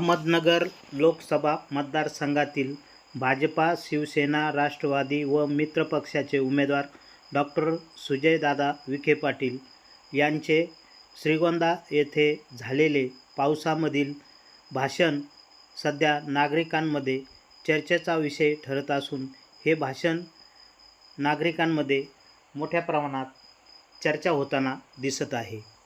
अहमदनगर लोकसभा मतदारसंघातील भाजपा शिवसेना राष्ट्रवादी व मित्र पक्षाचे उमेदवार डॉक्टर सुजयदादा विखे पाटील यांचे श्रीगोंदा येथे झालेले पावसामधील भाषण सध्या नागरिकांमध्ये चर्चेचा विषय ठरत असून हे भाषण नागरिकांमध्ये मोठ्या प्रमाणात चर्चा होताना दिसत आहे.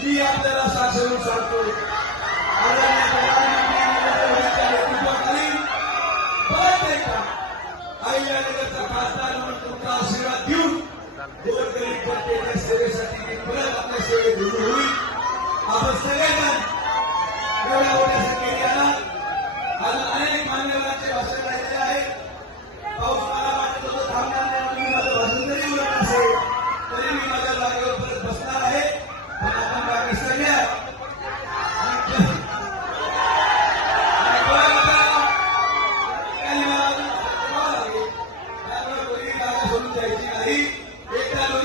मी आपल्याला शासन सांगतो. आदरणीय प्रधानमंत्री मोदींच्या नेतृत्वाखाली परत एकदा अहिल्यानगरचा खासदार म्हणून तुमचा आशीर्वाद देऊन गोरगरीब जनतेच्या सेवेसाठी मी परत आपल्या सेवेत रुजू होईल. आपण सगळेजण करा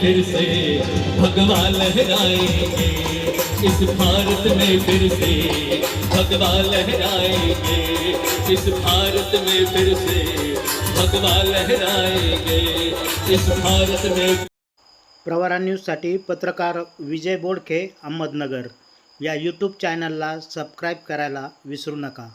फिर से भगवान लहराएँगे। इस भारत में फिर से भगवान लहराएँगे। इस भारत में फिर से भगवान लहराएँगे। इस भारत में प्रवरा न्यूजसाठी पत्रकार विजय बोडखे अहमदनगर. या यूट्यूब चॅनलला सबस्क्राईब करायला विसरू नका.